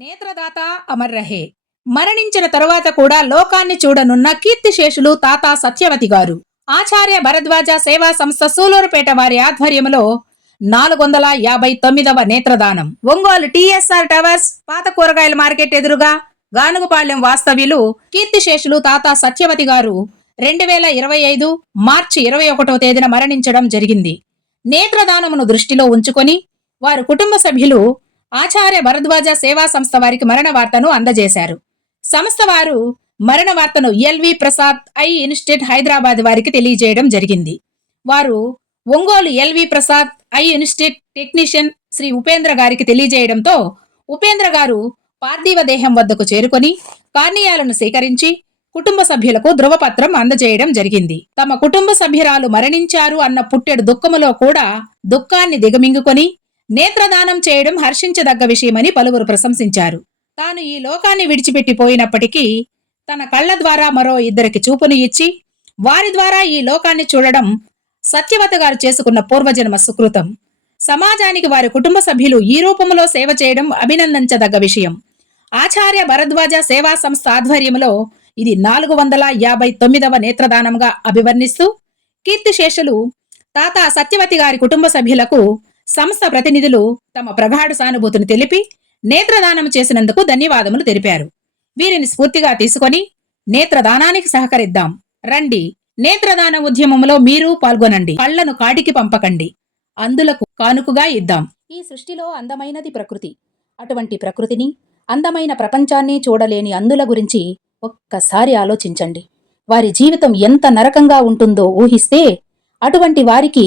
నేత్రదాత అమర్ రహే మరణించిన తరువాత కూడా లోకాన్ని చూడనున్న కీర్తిశేషులు తాత సత్యవతి గారు. ఆచార్య భరద్వాజ సేవా సంస్థ సూలూరుపేట వారి ఆధ్వర్యంలో నాలుగు వందల యాభై తొమ్మిదవ నేత్రదానం. ఒంగోలు టీఎస్ఆర్ టవర్స్ పాత కూరగాయల మార్కెట్ ఎదురుగా గానుగుపాళ్యం వాస్తవ్యులు కీర్తిశేషులు తాత సత్యవతి గారు రెండు వేల ఇరవై ఐదు మార్చి ఇరవై ఒకటో తేదీన మరణించడం జరిగింది. నేత్రదానమును దృష్టిలో ఉంచుకొని వారు కుటుంబ సభ్యులు ఆచార్య భరద్వాజ సేవా సంస్థ వారికి మరణ వార్తను అందజేశారు. సంస్థ వారు మరణ వార్తను LV Prasad eye institute Hyderabad వారికి తెలియజేయడం జరిగింది. వారు Ongole LV Prasad eye institute technician Shri Upendra గారికి తెలియజేయడంతో ఉపేంద్ర గారు పార్థివ దేహం వద్దకు చేరుకొని కార్నియాలను సేకరించి కుటుంబ సభ్యులకు ధృవపత్రం అందజేయడం జరిగింది. తమ కుటుంబ సభ్యురాలు మరణించారు అన్న పుట్టెడు దుఃఖములో కూడా దుఃఖాన్ని దిగమింగుకొని నేత్రదానం చేయడం హర్షించదగ్గ విషయమని పలువురు ప్రశంసించారు. తాను ఈ లోకాన్ని విడిచిపెట్టిపోయినప్పటికీ తన కళ్ళ ద్వారా మరో ఇద్దరికి చూపును ఇచ్చి వారి ద్వారా ఈ లోకాన్ని చూడడం సత్యవత గారు చేసుకున్న పూర్వజన్మ సుకృతం. సమాజానికి వారి కుటుంబ సభ్యులు ఈ రూపంలో సేవ చేయడం అభినందించదగ్గ విషయం. ఆచార్య భరద్వాజ సేవా సంస్థ ఆధ్వర్యంలో ఇది నాలుగు వందల యాభై తొమ్మిదవ నేత్రదానంగా అభివర్ణిస్తూ కీర్తిశేషులు తాత సత్యవతి గారి కుటుంబ సభ్యులకు సంస్థ ప్రతినిధులు తమ ప్రగాఢ సానుభూతిని తెలిపి నేత్రదానం చేసినందుకు ధన్యవాదములు తెలిపారు. వీరిని స్ఫూర్తిగా తీసుకొని నేత్రదానానికి సహకరిద్దాం. రండి నేత్రదాన ఉద్యమంలో మీరు పాల్గొనండి. కళ్ళను కాటికి పంపకండి. అందులకు కానుకగా ఇద్దాం. ఈ సృష్టిలో అందమైనది ప్రకృతి. అటువంటి ప్రకృతిని అందమైన ప్రపంచాన్ని చూడలేని అందుల గురించి ఒక్కసారి ఆలోచించండి. వారి జీవితం ఎంత నరకంగా ఉంటుందో ఊహిస్తే అటువంటి వారికి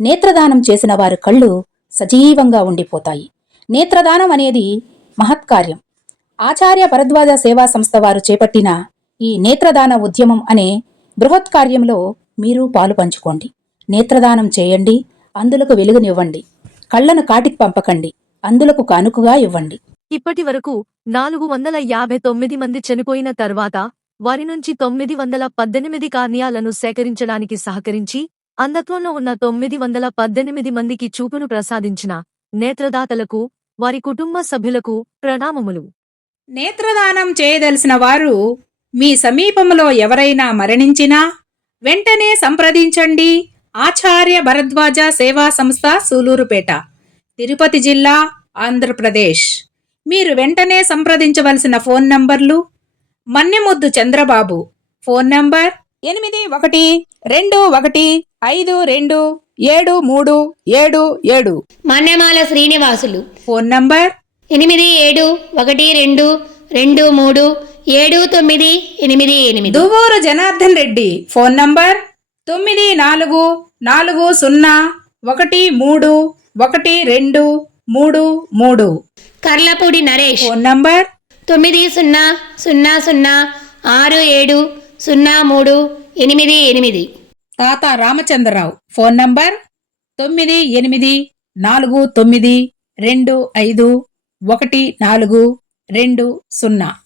నేత్రదానం చేసిన వారి కళ్ళు సజీవంగా ఉండిపోతాయి. నేత్రదానం అనేది మహత్కార్యం. ఆచార్య భరద్వాజ సేవా సంస్థ వారు చేపట్టిన ఈ నేత్రదాన ఉద్యమం అనే బృహత్ కార్యంలో మీరు పాలు పంచుకోండి. నేత్రదానం చేయండి అందులకు వెలుగునివ్వండి. కళ్ళను కాటికి పంపకండి అందులకు కానుకగా ఇవ్వండి. ఇప్పటి వరకు నాలుగు వందల యాభై తొమ్మిది మంది చనిపోయిన తర్వాత వారి నుంచి తొమ్మిది వందల పద్దెనిమిది కార్నియాలను సేకరించడానికి సహకరించి అంధత్వంలో ఉన్న తొమ్మిది వందల పద్దెనిమిది మందికి చూపును ప్రసాదించిన నేత్రదాతలకు వారి కుటుంబ సభ్యులకు ప్రణామములు. నేత్రదానం చేయదలిసిన వారు మీ సమీపంలో ఎవరైనా మరణించినా వెంటనే సంప్రదించండి. ఆచార్య భరద్వాజ సేవా సంస్థ సూలూరుపేట తిరుపతి జిల్లా ఆంధ్రప్రదేశ్. మీరు వెంటనే సంప్రదించవలసిన ఫోన్ నంబర్లు మన్నెముద్దు చంద్రబాబు. ఫోన్ నంబర్ ఎనిమిది ఒకటి రెండు ఒకటి ఐదు రెండు ఏడు మూడు ఏడు ఏడు. మన్నెమాల శ్రీనివాసులు. Phone number? ఎనిమిది ఏడు ఒకటి రెండు రెండు మూడు ఏడు తొమ్మిది ఎనిమిది ఎనిమిది. దువ్వూరు జనార్దన్ రెడ్డి. Phone number? తొమ్మిది నాలుగు నాలుగు సున్నా ఒకటి మూడు ఒకటి రెండు మూడు మూడు. కర్లపూడి నరేష్. Phone number? తొమ్మిది సున్నా సున్నా సున్నా ఆరు ఏడు సున్నా మూడు ఎనిమిది ఎనిమిది. తాత రామచంద్రరావు. ఫోన్ నంబర్ తొమ్మిది ఎనిమిది నాలుగు తొమ్మిది రెండు ఐదు ఒకటి నాలుగు రెండు సున్నా.